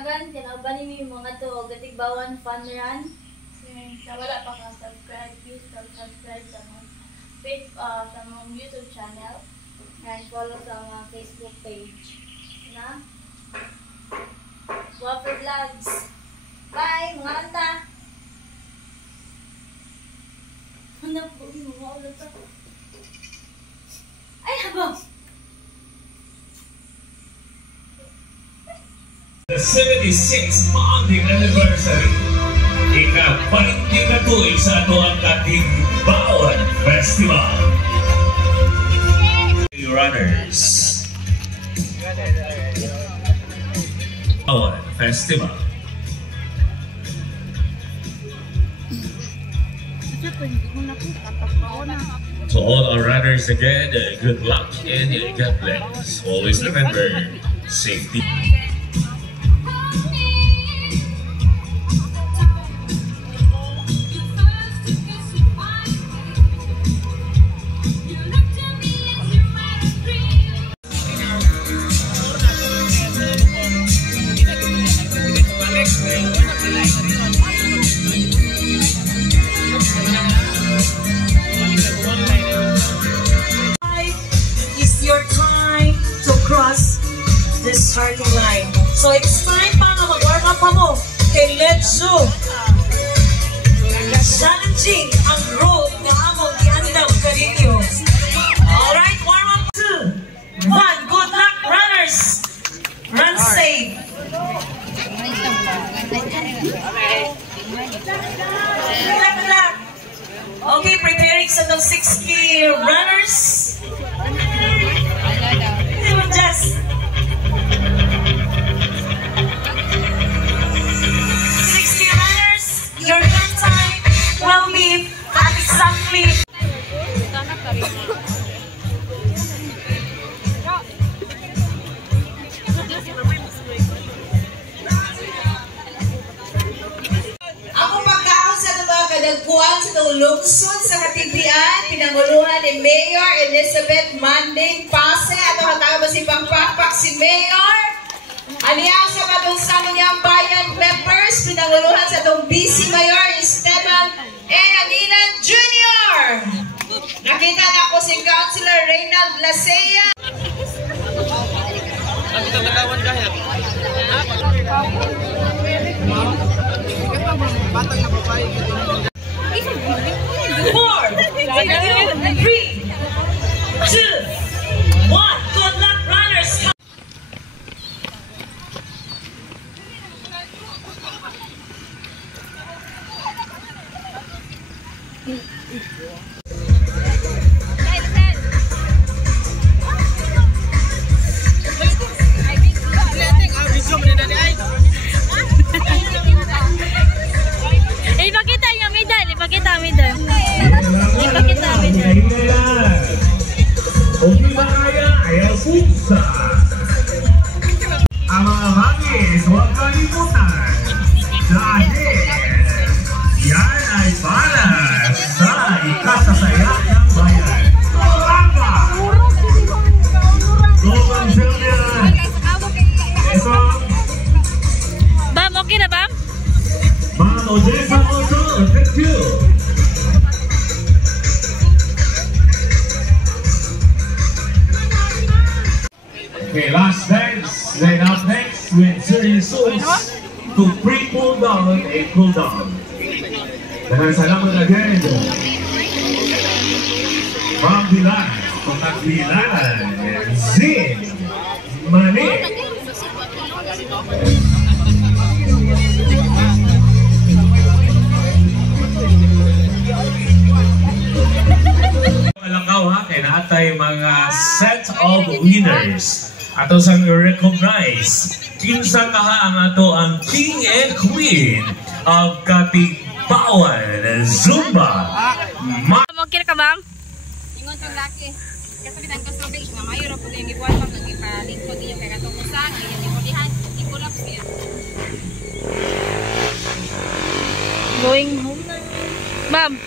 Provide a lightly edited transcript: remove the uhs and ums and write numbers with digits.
Agan, kinauban niyo yung mga to, gatigbawan fun run. Sa wala pa kang subscribe, please subscribe sa mga page, sa mga YouTube channel. And follow sa mga Facebook page. Na? Waffle Vlogs. Bye, mga kanta! Ano po yung mga ulit ako? Ay, habang! The 76th founding anniversary. Ika-20 na tuig sa ato ang Katigbawan Festival. Runners. Katigbawan Festival. To all our runners again, good luck and God bless. Always remember, safety. The starting line. So it's time pa na mag-warm up pa mo. Okay, let's go. Challenging ang road na among iandam kaninyo. Alright, warm up 2, 1. Good luck, runners. Run safe. Good luck. Okay, preparing sa those 6 key runners. Just 60 runners, your turn time will be at exactly. Ako pagkaon sa mga kadagpuan sa itong lungsod sa Katibian, pinanguluhan ni Mayor Elizabeth Manding Pase at ang tawag si Pangpakpak si Mayor. Aniya sa madungsang niyang bayan members, pinanguluhan sa itong BC Mayor Esteban and Anilan Jr. Nakita na ako si Councilor Reynald Lasea. Four, 3, 2, 1. Good luck, runners. Ipakita yung medal, ipakita ang medal. Ipakita ang medal. Kung kaya ay putsa. Ang mga hangis, huwag kalimutan. Dahil yan ay para sa ikasasaya ng bayan. Tolanga! Logan Zillian! Ito. Bam, okay na Bam? Ma'am Odessa also, thank you. Okay, last dance. Then up next with serious souls to pre-cool down and cool down. Dengan salamat again from Bilan, Kotak Bilan, Zin Mani. Malakaw ha, kaya naatay mga set of winners. Ato sang recognize kinsa kaha ang ato ang king and queen of Katigbawan Zumba. Okay ka Bam? Ingon tong laki. Kasabitan ko sa nga mayor po yung gibuhat pag nagipalingkod niyo kay katong usang yung ipulihan i-collapse niya. Going home. Bam.